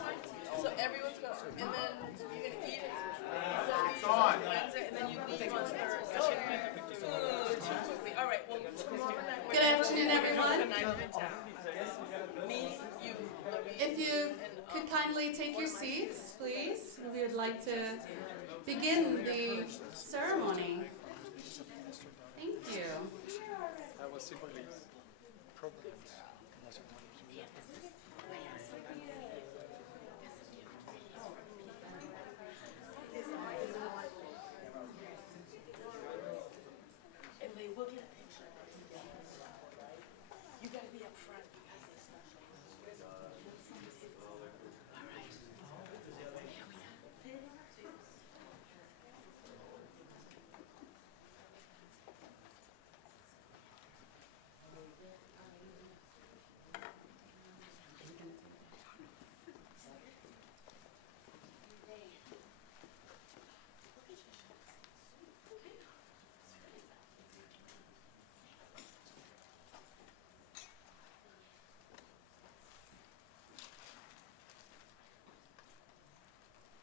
So everyone's going, and then you're gonna eat it. So on Wednesday, and then you leave on Thursday. Too quickly. All right. Well, tomorrow night. Good afternoon, everyone. Me, you, If you could kindly take your seats, please. We would like to begin the ceremony. Thank you. That was simply problem. And they will get a picture. You gotta be up front.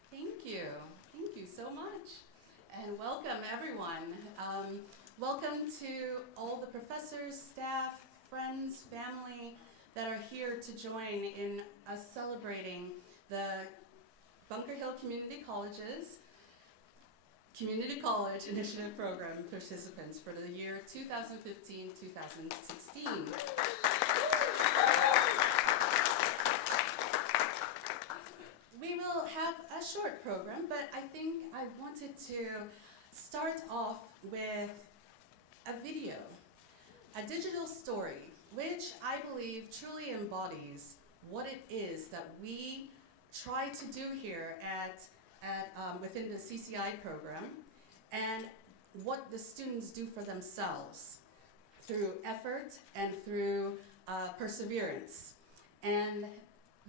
Thank you. Thank you so much. And welcome, everyone. Welcome to all the professors, staff, friends, family that are here to join in us celebrating the Bunker Hill Community College's Community College Initiative Program participants for the year 2015-2016. We will have a short program, but I think I wanted to start off with a video, a digital story, which I believe truly embodies what it is that we try to do here within the CCI program and what the students do for themselves through effort and through perseverance. And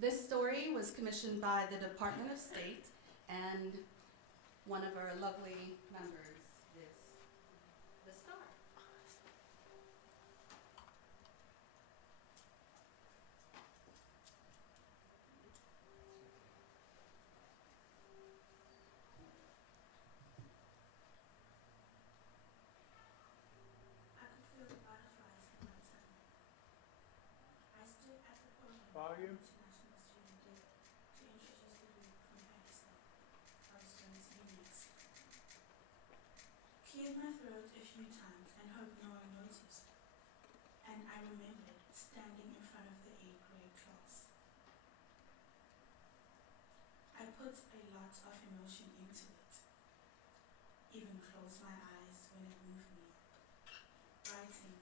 this story was commissioned by the Department of State, and one of our lovely members is the star. I could feel the butterflies in my tummy. I stood at the podium. Volume. International Student Day to introduce the group from Pakistan. I was going to be next. Cleared my throat a few times and hoped no one noticed. And I remembered standing in front of the 8th grade class. I put a lot of emotion into it. Even closed my eyes when it moved me. Writing,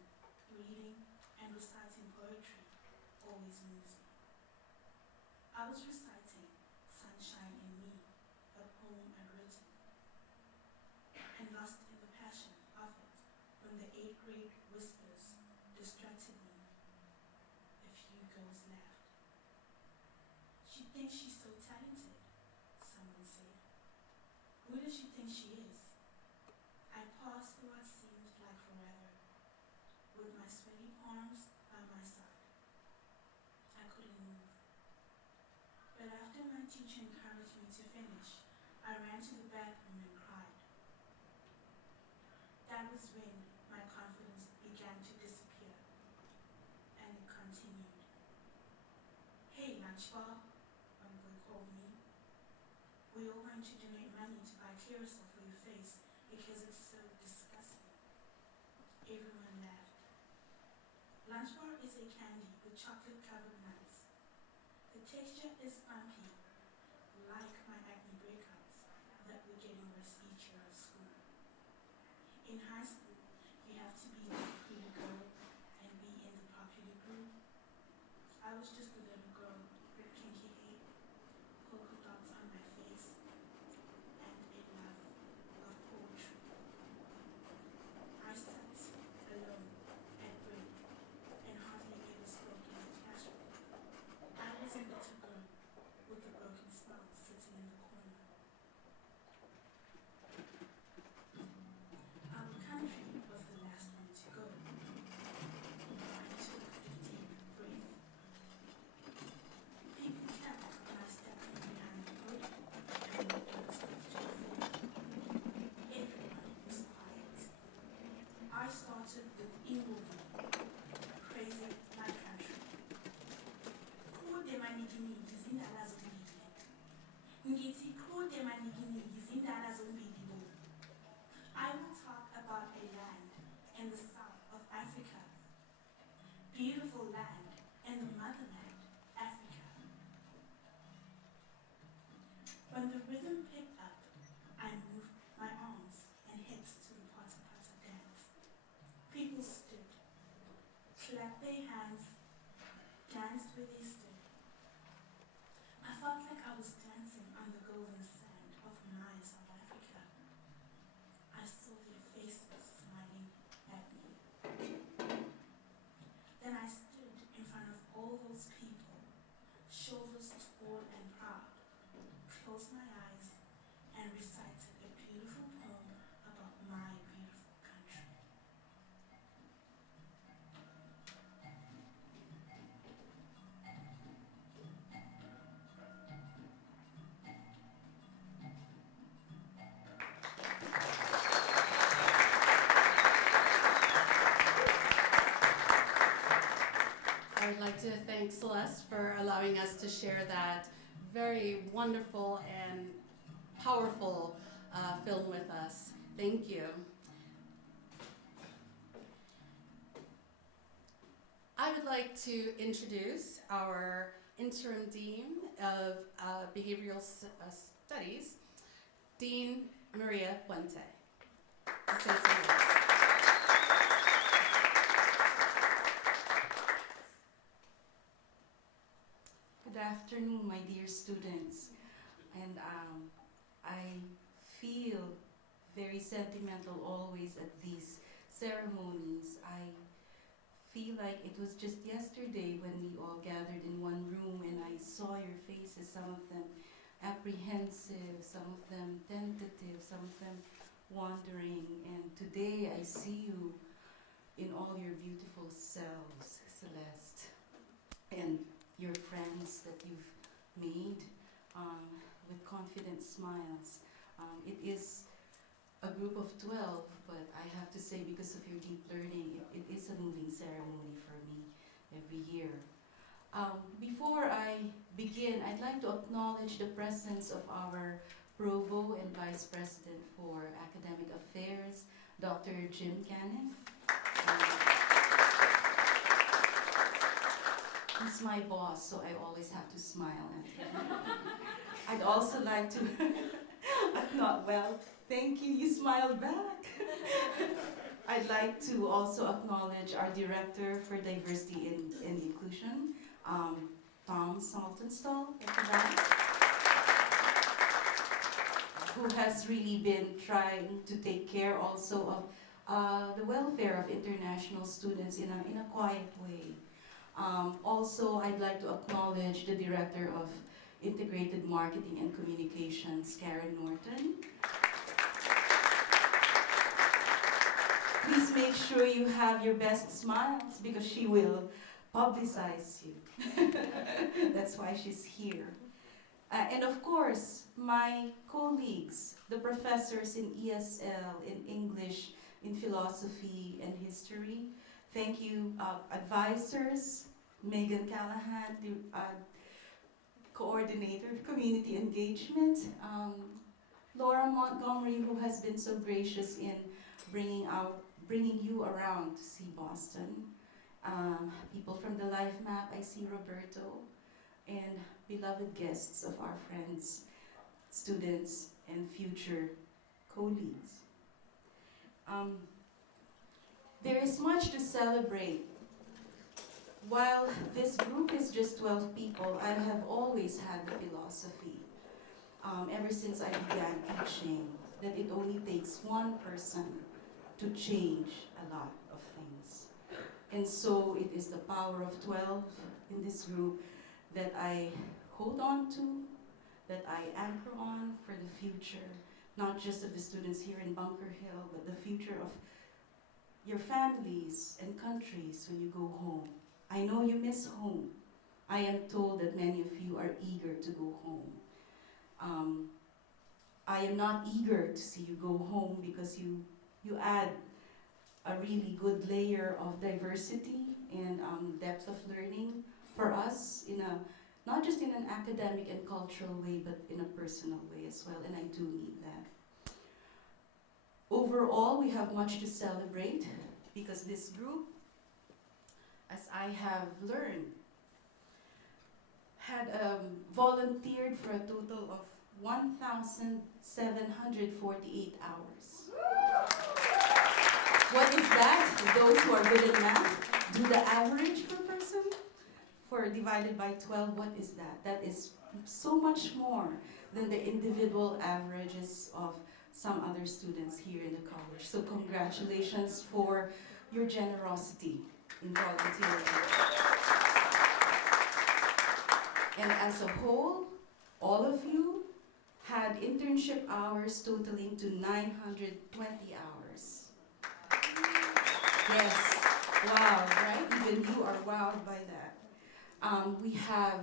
reading, and reciting poetry always moves me. I was reciting Sunshine in Me, a poem I'd written, and lost in the passion of it when the 8th grade whispers distracted me. A few girls laughed. She thinks she's so talented, someone said. Who does she think she is? I paused through what seemed like forever, with my sweaty palms by my side. I couldn't move. But after my teacher encouraged me to finish, I ran to the bathroom and cried. That was when my confidence began to disappear. And it continued. Hey, lunchbar, one boy called me. We all going to donate money to buy Clearasil for your face because it's so disgusting. Everyone laughed. Lunchbar is a candy with chocolate-covered nuts. The texture is bumpy, like my acne breakouts that were getting worse each year of school. In high school, you have to be the pretty girl and be in the popular group. I was just a little girl with kinky hair, polka dots on my face, and a love of poetry. I sat alone at break and hardly ever spoke in the classroom. I was a little girl with a broken smile sitting in the corner. Our country was the last one to go. I took a deep breath. in the south of Africa. Beautiful land in the motherland, Africa. When the rhythm picked up, I moved my arms and hips to the pata-pata dance. People stood, clapped their hands, danced where they stood. I felt like I was dancing on the golden sand of my South Africa. I saw their faces smiling at me. Then I stood in front of all those people, shoulders tall and proud, closed my eyes, and recited a beautiful poem about my beautiful country. I would like to thank Celeste for allowing us to share that very wonderful and powerful film with us. Thank you. I would like to introduce our interim dean of behavioral studies, Dean Maria Puente. To say some words. Good afternoon, my dear students. And I feel very sentimental always at these ceremonies. I feel like it was just yesterday when we all gathered in one room and I saw your faces, some of them apprehensive, some of them tentative, some of them wandering. And today I see you in all your beautiful selves, Celeste, and your friends that you've made with confident smiles. It is a group of 12, but I have to say, because of your deep learning, it is a moving ceremony for me every year. Before I begin, I'd like to acknowledge the presence of our Provost and Vice President for Academic Affairs, Dr. Jim Caniff. He's my boss, so I always have to smile at him. I'd also like to, thank you, you smiled back. I'd like to also acknowledge our Director for Diversity and Inclusion, Tom Saltonstall, who has really been trying to take care also of the welfare of international students in a quiet way. Also, I'd like to acknowledge the Director of Integrated Marketing and Communications, Karen Norton. Please make sure you have your best smiles because she will publicize you. That's why she's here. And of course, my colleagues, the professors in ESL, in English, in philosophy and history. Thank you, advisors, Megan Callahan, the coordinator of community engagement, Laura Montgomery, who has been so gracious in bringing you around to see Boston. People from the Life Map, I see Roberto, and beloved guests of our friends, students, and future colleagues. There is much to celebrate. While this group is just 12 people, I have always had the philosophy, ever since I began teaching, that it only takes one person to change a lot of things. And so it is the power of 12 in this group that I hold on to, that I anchor on for the future, not just of the students here in Bunker Hill, but the future of your families and countries when you go home. I know you miss home. I am told that many of you are eager to go home. I am not eager to see you go home because you add a really good layer of diversity and depth of learning for us not just in an academic and cultural way, but in a personal way as well, and I do need that. Overall, we have much to celebrate because this group, as I have learned, had volunteered for a total of 1,748 hours. What is that? Those who are good at math, do the average per person for divided by 12. What is that? That is so much more than the individual averages of some other students here in the college. So congratulations for your generosity in volunteering. And as a whole, all of you had internship hours totaling to 920 hours. Yes, wow, right? Even you are wowed by that. We have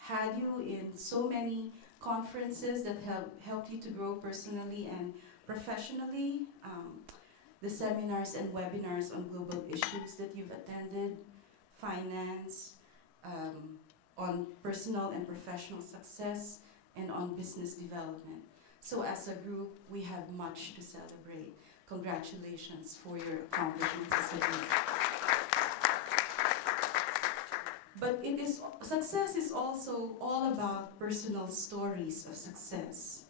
had you in so many conferences that helped you to grow personally and professionally. The seminars and webinars on global issues that you've attended, finance, on personal and professional success, and on business development. So as a group, we have much to celebrate. Congratulations for your accomplishments as a group. But success is also all about personal stories of success.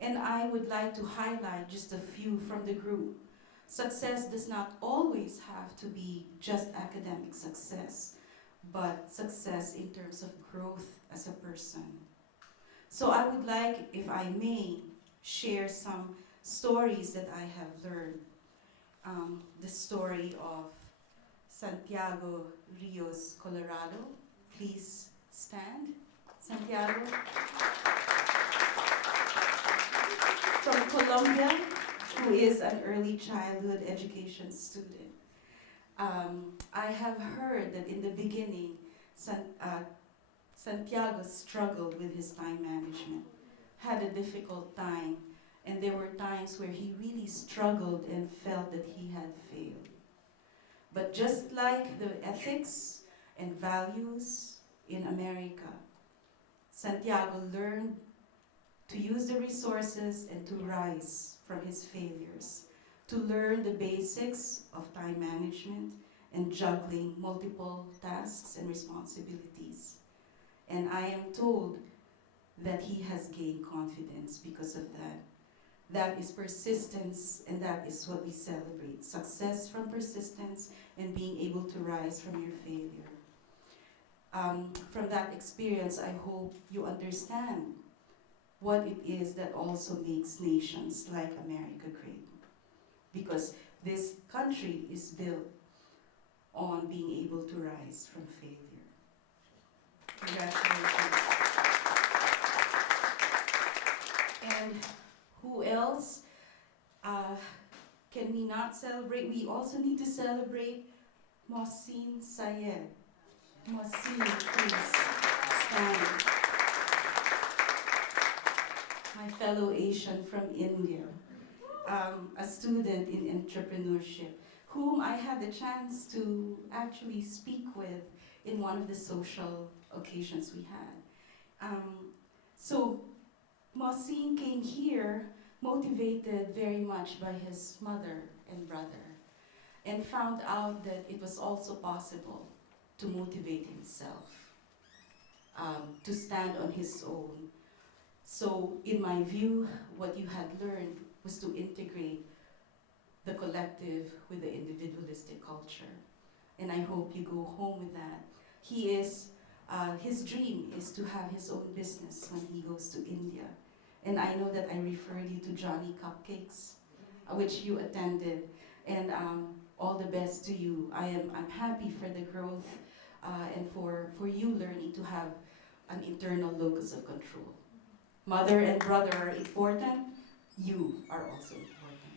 And I would like to highlight just a few from the group. Success does not always have to be just academic success, but success in terms of growth as a person. So I would like, if I may, share some stories that I have learned. The story of Santiago Rios, Colorado. Please stand. Santiago. From Colombia, who is an early childhood education student. I have heard that in the beginning, Santiago struggled with his time management, had a difficult time, and there were times where he really struggled and felt that he had failed. But just like the ethics and values in America, Santiago learned to use the resources and to rise from his failures, to learn the basics of time management and juggling multiple tasks and responsibilities. And I am told that he has gained confidence because of that. That is persistence, and that is what we celebrate. Success from persistence and being able to rise from your failure. From that experience, I hope you understand what it is that also makes nations like America great. Because this country is built on being able to rise from failure. Congratulations. And who else can we not celebrate? We also need to celebrate Mohsin Syed. Mohsin, please stand. My fellow Asian from India, a student in entrepreneurship, whom I had the chance to actually speak with in one of the social occasions we had. So Mohsin came here motivated very much by his mother and brother, and found out that it was also possible to motivate himself, to stand on his own. So in my view, what you had learned was to integrate the collective with the individualistic culture. And I hope you go home with that. His dream is to have his own business when he goes to India. And I know that I referred you to Johnny Cupcakes, which you attended. And all the best to you. I'm happy for the growth and for you learning to have an internal locus of control. Mother and brother are important. You are also important.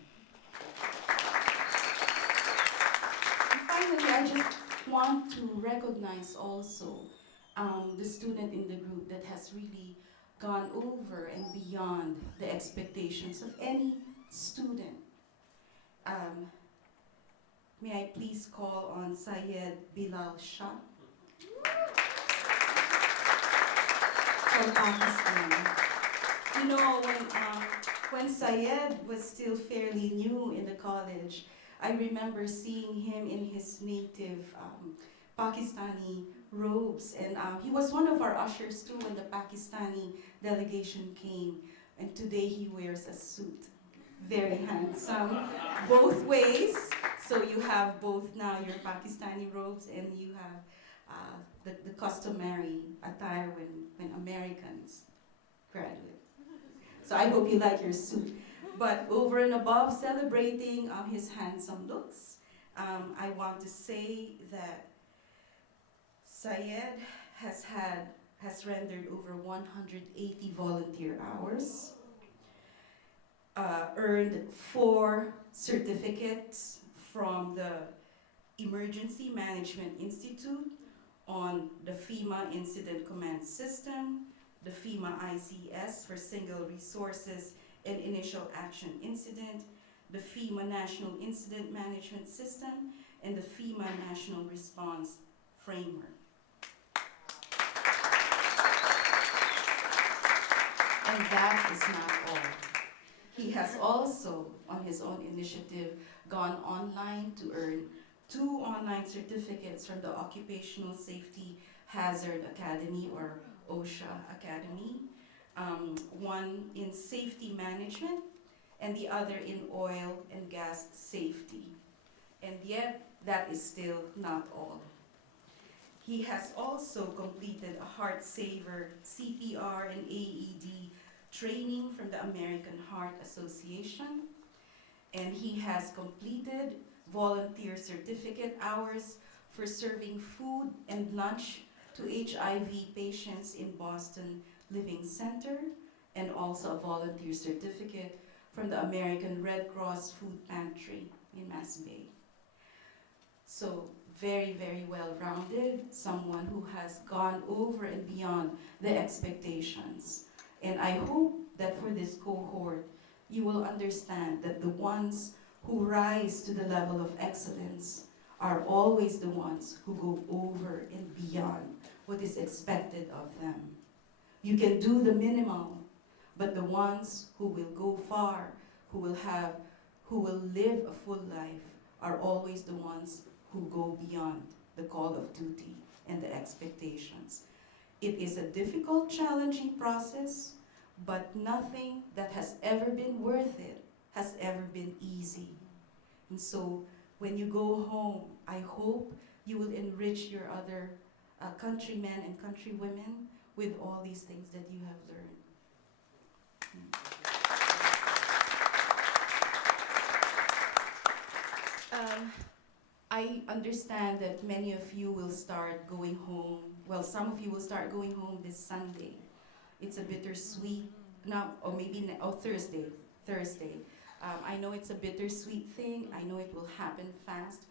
And finally, I just want to recognize also the student in the group that has really gone over and beyond the expectations of any student. May I please call on Syed Bilal Shah from Pakistan. You know, when Syed was still fairly new in the college, I remember seeing him in his native Pakistani robes, and he was one of our ushers too when the Pakistani delegation came, and today he wears a suit. Very handsome, both ways. So you have both now your Pakistani robes, and you have the customary attire when Americans graduate. So I hope you like your suit. But over and above celebrating his handsome looks, I want to say that Syed has rendered over 180 volunteer hours, earned 4 certificates from the Emergency Management Institute on the FEMA Incident Command System, the FEMA ICS for Single Resources and Initial Action Incident, the FEMA National Incident Management System, and the FEMA National Response Framework. And that is not all. He has also, on his own initiative, gone online to earn 2 online certificates from the Occupational Safety Hazard Academy, or OSHA Academy, one in safety management and the other in oil and gas safety. And yet, that is still not all. He has also completed a heart saver CPR and AED training from the American Heart Association, and he has completed volunteer certificate hours for serving food and lunch to HIV patients in Boston Living Center, and also a volunteer certificate from the American Red Cross Food Pantry in Mass Bay. So very, very well-rounded, someone who has gone over and beyond the expectations. And I hope that for this cohort, you will understand that the ones who rise to the level of excellence are always the ones who go over and beyond what is expected of them. You can do the minimal, but the ones who will go far, who will live a full life, are always the ones who go beyond the call of duty and the expectations. It is a difficult, challenging process, but nothing that has ever been worth it has ever been easy. And so when you go home, I hope you will enrich your other countrymen and countrywomen with all these things that you have learned. I understand that many of you will start going home. Well, some of you will start going home this Sunday. It's a bittersweet, or maybe Thursday. I know it's a bittersweet thing. I know it will happen fast.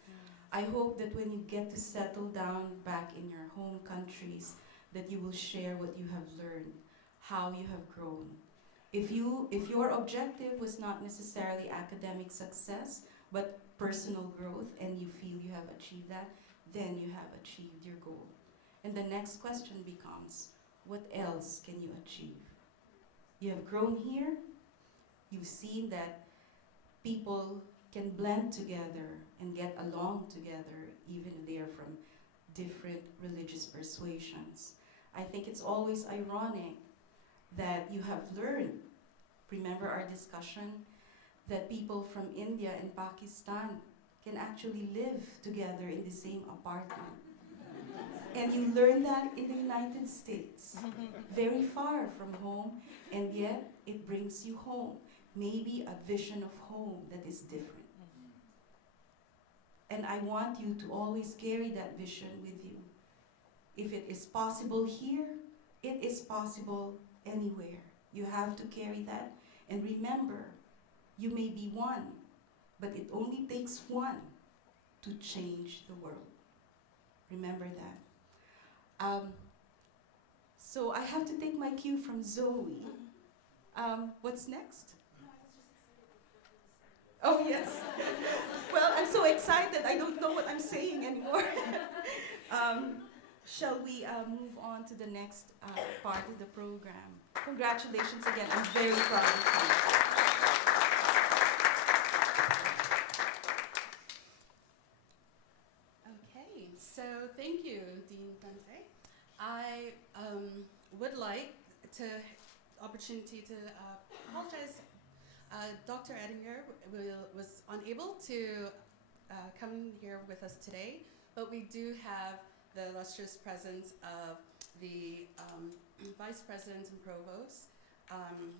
I hope that when you get to settle down back in your home countries, that you will share what you have learned, how you have grown. If your objective was not necessarily academic success, but personal growth, and you feel you have achieved that, then you have achieved your goal. And the next question becomes, what else can you achieve? You have grown here. You've seen that people can blend together and get along together, even if they are from different religious persuasions. I think it's always ironic that you have learned, remember our discussion, that people from India and Pakistan can actually live together in the same apartment. And you learn that in the United States, very far from home, and yet it brings you home. Maybe a vision of home that is different. And I want you to always carry that vision with you. If it is possible here, it is possible anywhere. You have to carry that. And remember, you may be one, but it only takes one to change the world. Remember that. So I have to take my cue from Zoe. What's next? Oh, yes. Well, I'm so excited, I don't know what I'm saying anymore. Shall we move on to the next part of the program? Congratulations again, I'm very proud of you. would like to opportunity to apologize. Dr. Edinger was unable to come here with us today, but we do have the illustrious presence of the Vice President and Provost,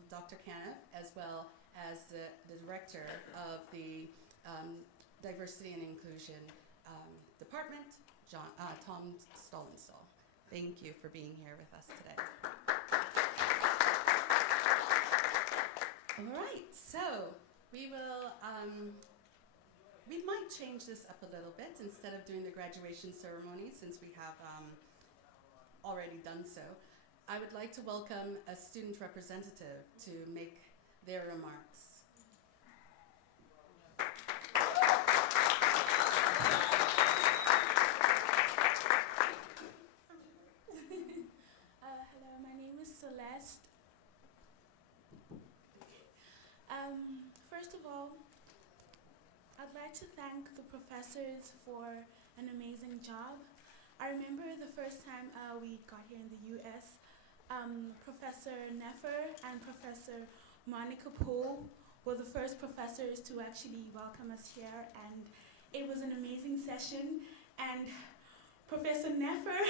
Dr. Caniff, as well as the Director of the Diversity and Inclusion Department, Tom Stollenstall. Thank you for being here with us today. All right, so we might change this up a little bit instead of doing the graduation ceremony, since we have already done so. I would like to welcome a student representative to make their remarks. Hello, my name is Celeste. First of all, I'd like to thank the professors for an amazing job. I remember the first time we got here in the US, Professor Neffer and Professor Monica Poole were the first professors to actually welcome us here, and it was an amazing session. And Professor Neffer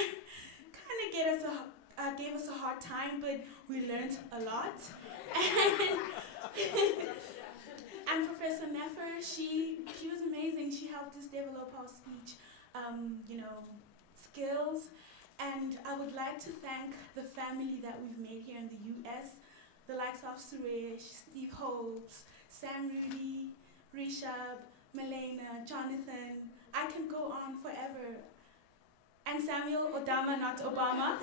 kind of gave us a hard time, but we learned a lot. And Professor Neffer, she was amazing. She helped us develop our speech, skills. And I would like to thank the family that we've made here in the US, the likes of Suresh, Steve Hopes, Sam Rudy, Rishab, Melena, Jonathan. I can go on forever. And Samuel Odama, not Obama.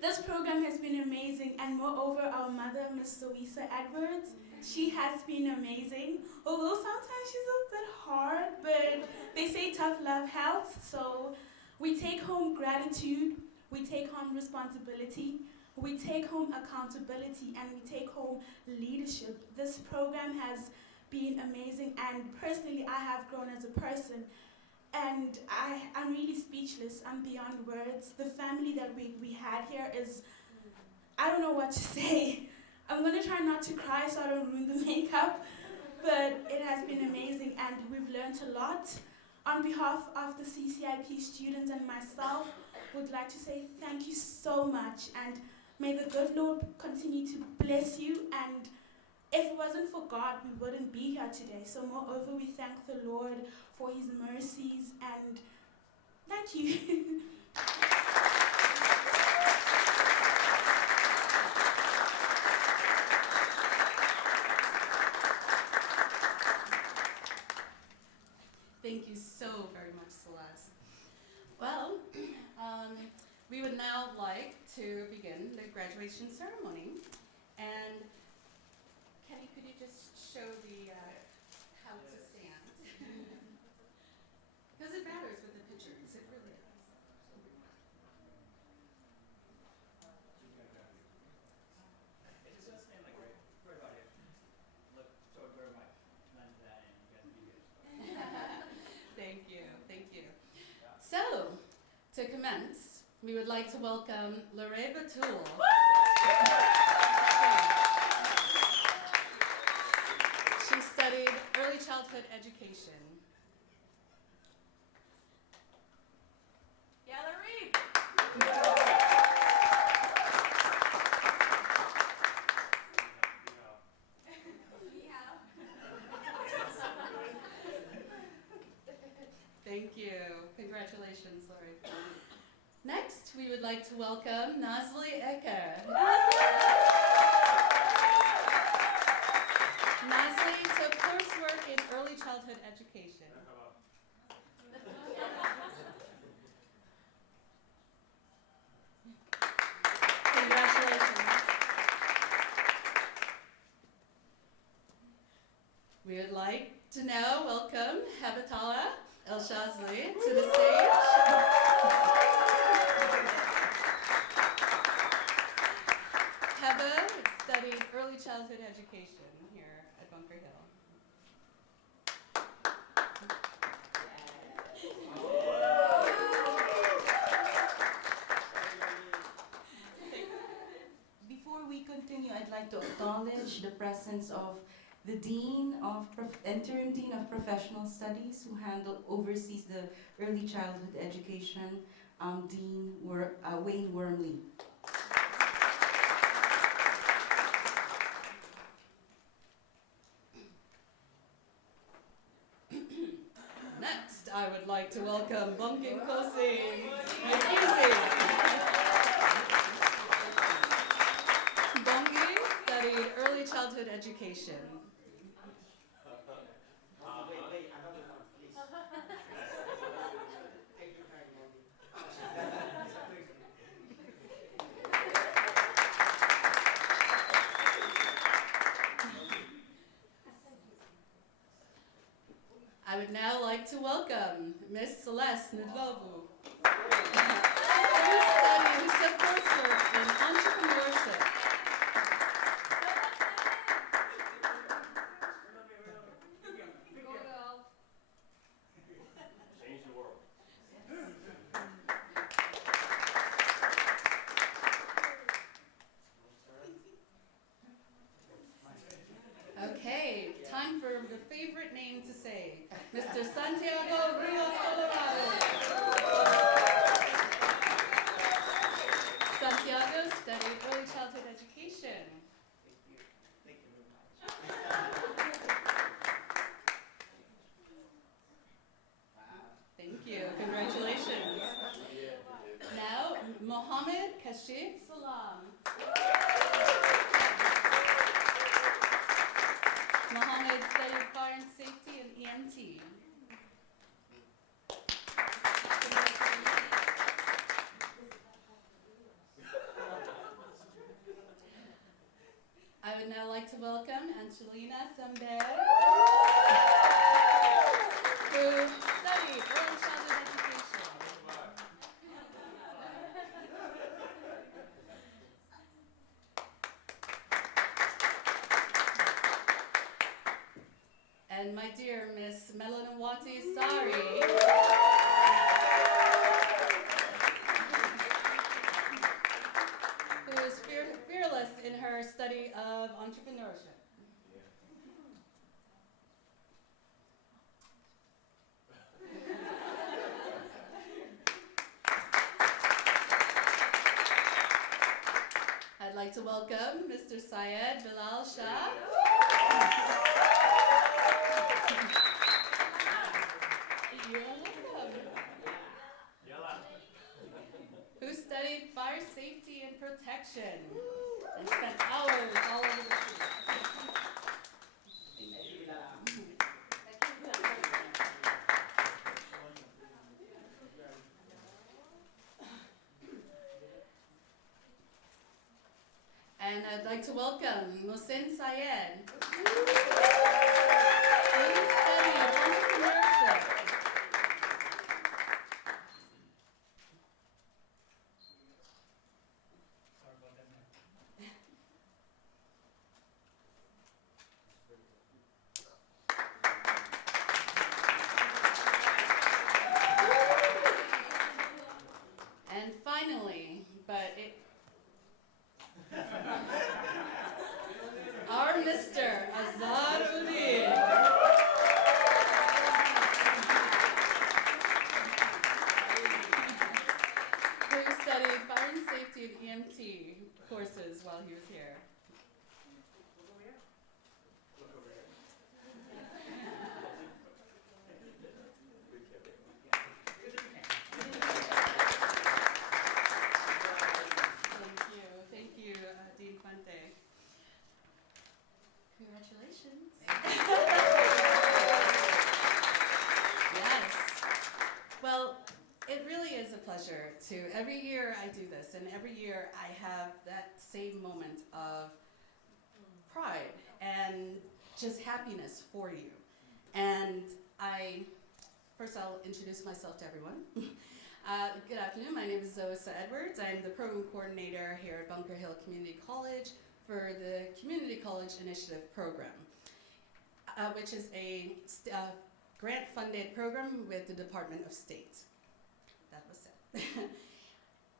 This program has been amazing, and moreover, our mother, Miss Louisa Edwards, she has been amazing. Although sometimes she's a bit hard, but they say tough love helps. So we take home gratitude, we take home responsibility, we take home accountability, and we take home leadership. This program has been amazing, and personally, I have grown as a person. And I'm really speechless. I'm beyond words. The family that we had here is, I don't know what to say. I'm going to try not to cry so I don't ruin the makeup, but it has been amazing and we've learned a lot. On behalf of the CCIP students and myself, would like to say thank you so much, and may the good Lord continue to bless you, and if it wasn't for God, we wouldn't be here today. So moreover, we thank the Lord for his mercies, and thank you. Thank you so very much, Celeste. Well, we would now like to begin the graduation ceremony. And Kenny, could you just show the how to stand? Because it matters with the pictures, it really does. Just stand like right about here. Look toward where my lens is at, and you guys be good. Thank you, thank you. So, to commence, we would like to welcome Lorraine Batul. She studied early childhood education. Yeah, Lorraine! Thank you. Congratulations, Lori. Next, we would like to welcome Nazli Eker. Nazli took coursework in early childhood education. Congratulations. We would like to now welcome Habatala El Shazli to the stage. Heba studied early childhood education here at Bunker Hill. presence of the interim dean of professional studies, who oversees the early childhood education, Dean Wayne Wormley. Next, I would like to welcome Bunking Kosi Yakizi. Bungi studied early childhood education. Wait, another one, please. Thank you very much. I would now like to welcome Miss Celeste Ndlovu, who took coursework in entrepreneurship. Change the world. Okay, time for the favorite name to say, Mr. Santiago Rios Colorado. Santiago studied early childhood education. Thank you very much. Thank you, congratulations. Now, Mohammed Kashif Salam. Mohammed studied fire and safety and EMT. I would now like to welcome Angelina Samber, who studied early childhood education. And my dear Miss Melanawati Sari, who is fearless in her study of entrepreneurship. I'd like to welcome Mr. Syed Bilal Shah. You're welcome. Who studied fire safety and protection and spent hours all over the street. And I'd like to welcome Mohsin Syed, who studied entrepreneurship. Sorry about that, man. And finally, our Mr. Azaruddin. Who studied fire and safety and EMT courses while he was here. Thank you, Dean Fuente. Congratulations. Yes. Well, it really is a pleasure to, every year I do this, and every year I have that same moment of pride and just happiness for you. And first I'll introduce myself to everyone. Good afternoon, my name is Zoisa Edwards. I'm the program coordinator here at Bunker Hill Community College for the Community College Initiative Program, which is a grant-funded program with the Department of State. That was it.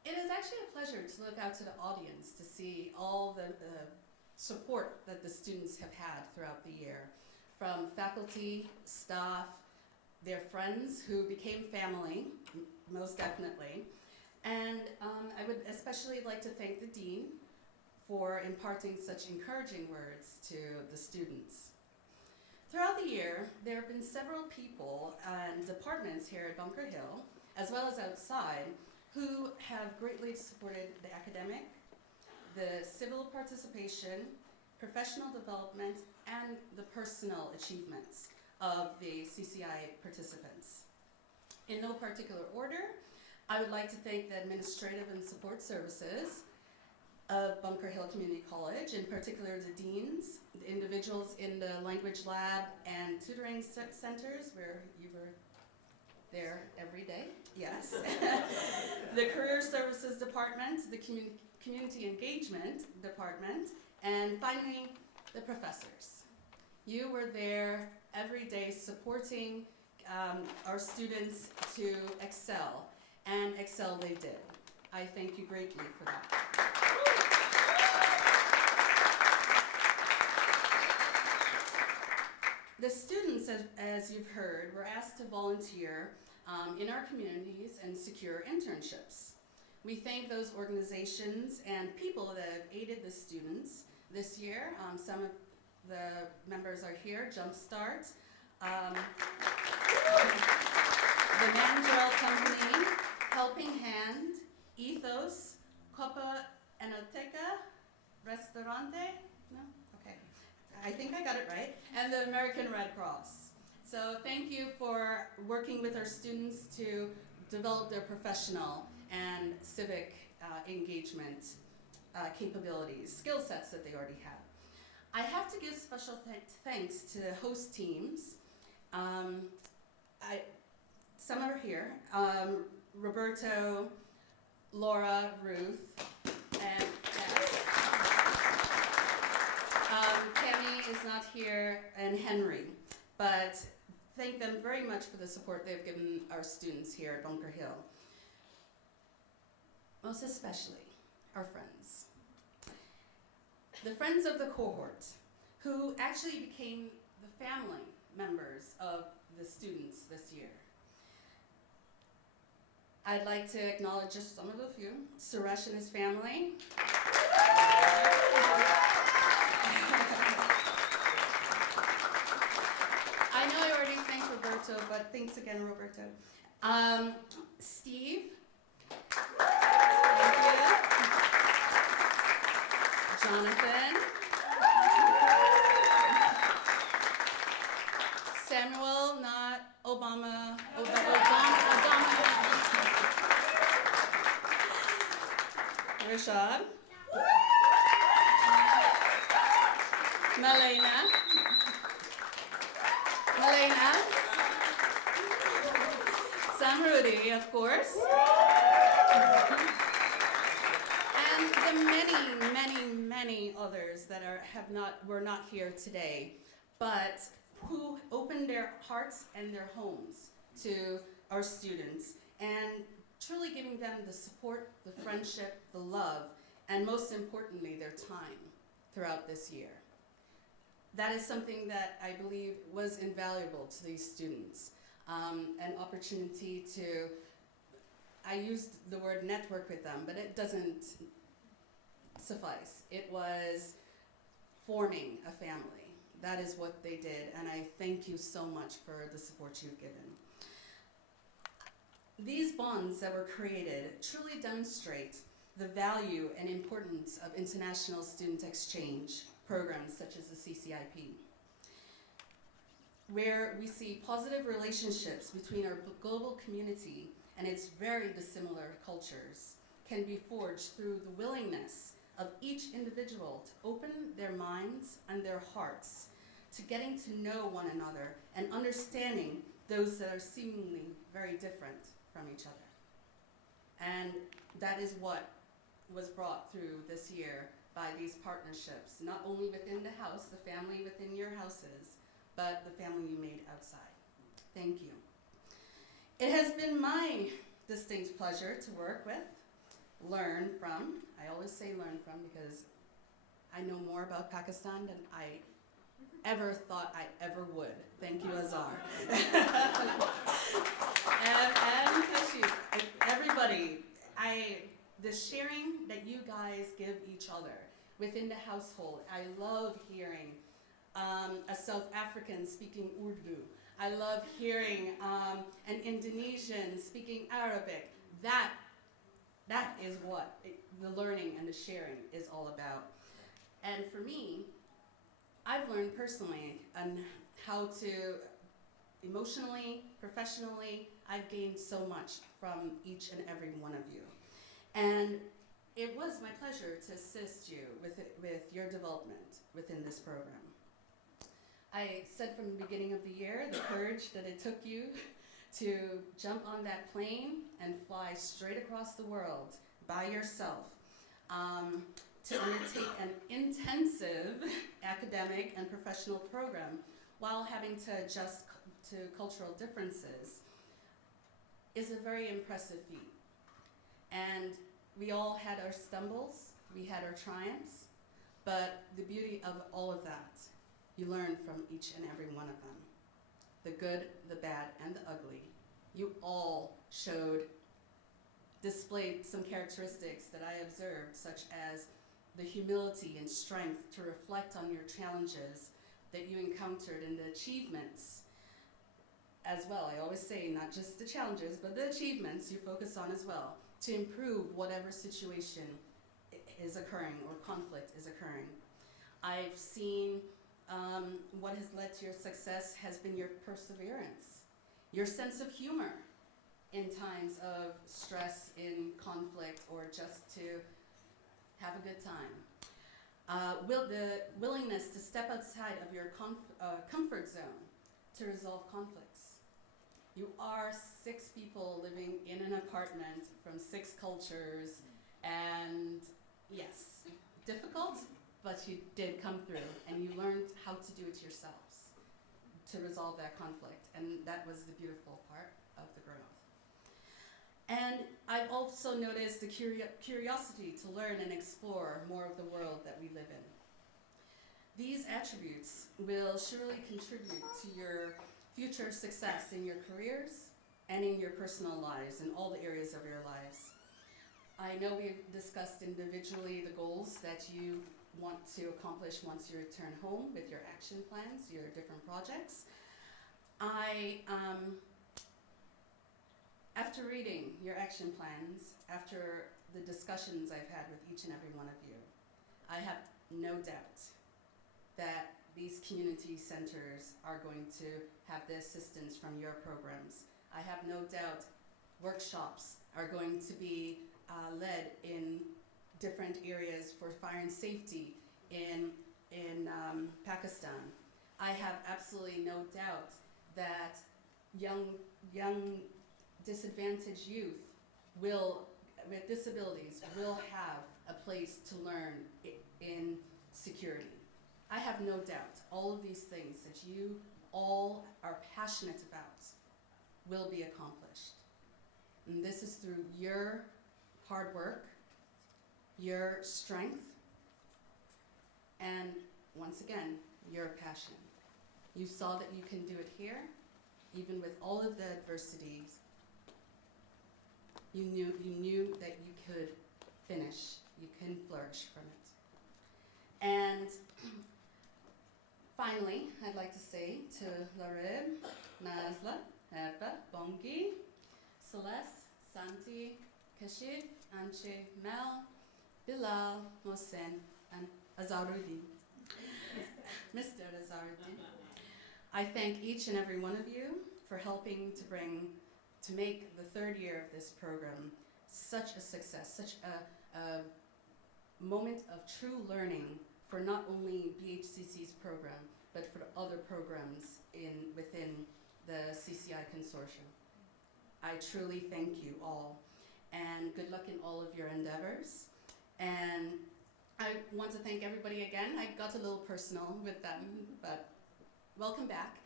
It is actually a pleasure to look out to the audience to see all the support that the students have had throughout the year, from faculty, staff, their friends who became family, most definitely. And I would especially like to thank the dean for imparting such encouraging words to the students. Throughout the year, there have been several people and departments here at Bunker Hill, as well as outside, who have greatly supported the academic, the civil participation, professional development, and the personal achievements of the CCI participants. In no particular order, I would like to thank the administrative and support services of Bunker Hill Community College, in particular the deans, the individuals in the language lab and tutoring centers where you were there every day, yes. The career services department, the community engagement department, and finally the professors. You were there every day supporting our students to excel, and excel they did. I thank you greatly for that. The students, as you've heard, were asked to volunteer in our communities and secure internships. We thank those organizations and people that have aided the students this year. Some of the members are here, Jumpstart, the Mandrell Company, Helping Hand, Ethos, Copa Enoteca, Restaurante, no? Okay, I think I got it right, and the American Red Cross. So thank you for working with our students to develop their professional and civic engagement capabilities, skill sets that they already have. I have to give special thanks to the host teams. Some are here, Roberto, Laura, Ruth, and yes. Tammy is not here, and Henry, but thank them very much for the support they've given our students here at Bunker Hill. Most especially our friends. The friends of the cohort, who actually became the family members of the students this year. I'd like to acknowledge just some of a few. Suresh and his family. I know I already thanked Roberto, but thanks again, Roberto. Steve. Thank you. Jonathan. Samuel, not Obama. Rashad. Melena. Sam Rudy, of course. And the many others that were not here today, but who opened their hearts and their homes to our students and truly giving them the support, the friendship, the love, and most importantly, their time throughout this year. That is something that I believe was invaluable to these students. An opportunity to, I used the word network with them, but it doesn't suffice. It was forming a family. That is what they did, and I thank you so much for the support you've given. These bonds that were created truly demonstrate the value and importance of international student exchange programs such as the CCIP, where we see positive relationships between our global community and its very dissimilar cultures can be forged through the willingness of each individual to open their minds and their hearts to getting to know one another and understanding those that are seemingly very different from each other. And that is what was brought through this year by these partnerships, not only within the house, the family within your houses, but the family you made outside. Thank you. It has been my distinct pleasure to work with, learn from. I always say learn from because I know more about Pakistan than I ever thought I ever would. Thank you, Azar. and Kashif, everybody, the sharing that you guys give each other within the household. I love hearing a South African speaking Urdu. I love hearing an Indonesian speaking Arabic. That is what the learning and the sharing is all about. And for me, I've learned personally on how to emotionally, professionally, I've gained so much from each and every one of you. And it was my pleasure to assist you with your development within this program. I said from the beginning of the year the courage that it took you to jump on that plane and fly straight across the world by yourself to undertake an intensive academic and professional program while having to adjust to cultural differences is a very impressive feat. And we all had our stumbles, we had our triumphs, but the beauty of all of that, you learn from each and every one of them. The good, the bad, and the ugly. You all displayed some characteristics that I observed, such as the humility and strength to reflect on your challenges that you encountered and the achievements as well. I always say not just the challenges, but the achievements you focus on as well to improve whatever situation is occurring or conflict is occurring. I've seen what has led to your success has been your perseverance, your sense of humor in times of stress, in conflict, or just to have a good time. The willingness to step outside of your comfort zone to resolve conflicts. You are 6 people living in an apartment from 6 cultures, and yes, difficult, but you did come through, and you learned how to do it yourselves to resolve that conflict, and that was the beautiful part of the growth. And I've also noticed the curiosity to learn and explore more of the world that we live in. These attributes will surely contribute to your future success in your careers and in your personal lives, in all the areas of your lives. I know we've discussed individually the goals that you want to accomplish once you return home with your action plans, your different projects. After reading your action plans, after the discussions I've had with each and every one of you, I have no doubt that these community centers are going to have the assistance from your programs. I have no doubt workshops are going to be led in different areas for fire and safety in Pakistan. I have absolutely no doubt that young disadvantaged youth with disabilities will have a place to learn in security. I have no doubt all of these things that you all are passionate about will be accomplished. And this is through your hard work, your strength, and once again, your passion. You saw that you can do it here, even with all of the adversities. You knew that you could finish, you can flourish from it. And finally, I'd like to say to Larib, Nazla, Herba, Bongi, Celeste, Santi, Kashif, Anche, Mel, Bilal, Mohsen, and Azaruddin. Mr. Azaruddin. I thank each and every one of you for helping to make the 3rd year of this program such a success, such a moment of true learning for not only BHCC's program, but for other programs within the CCI consortium. I truly thank you all, and good luck in all of your endeavors. And I want to thank everybody again. I got a little personal with them, but welcome back.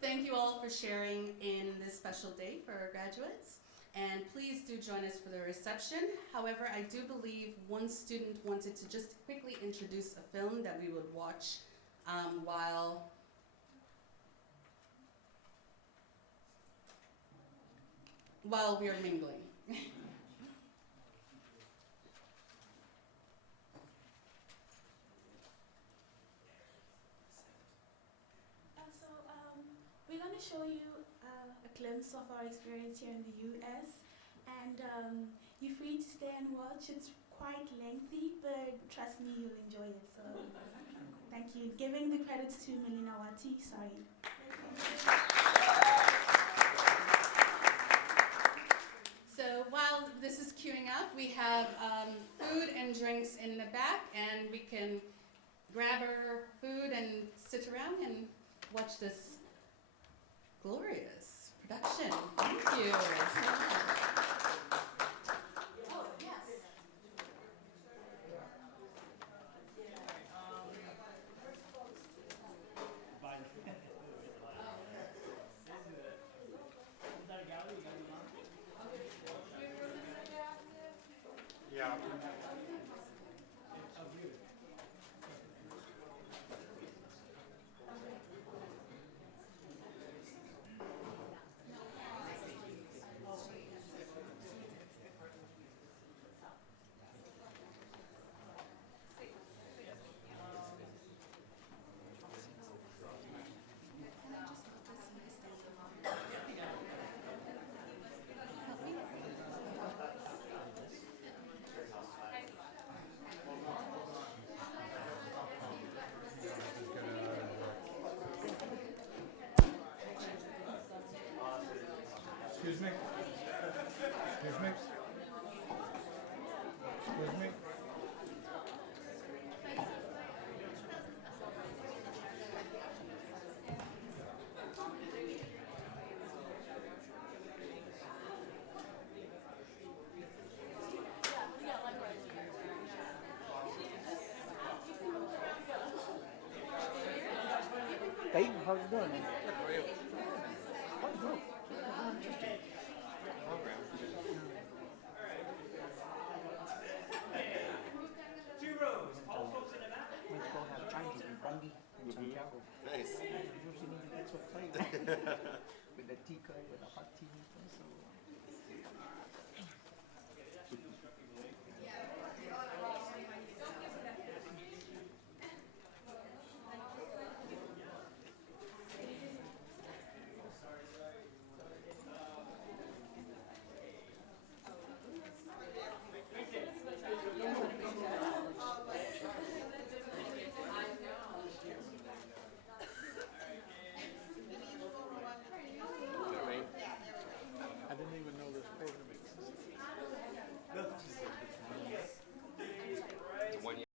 Thank you all for sharing in this special day for our graduates. And please do join us for the reception. However, I do believe one student wanted to just quickly introduce a film that we would watch while we are mingling. We're going to show you a glimpse of our experience here in the US, and you're free to stay and watch. It's quite lengthy, but trust me, you'll enjoy it. So, thank you. Giving the credits to Melinawati. Sorry. So while this is queuing up, we have food and drinks in the back, and we can grab our food and sit around and watch this glorious production. Thank you so much. Oh, yes. Yeah. Excuse me. Excuse me. Excuse me. Hey, how's it going? Two rows, all folks in the back. Went to go have Chinese in Bundy in Santiago. Nice. Usually that's what played with the tea cup, with the hot tea. So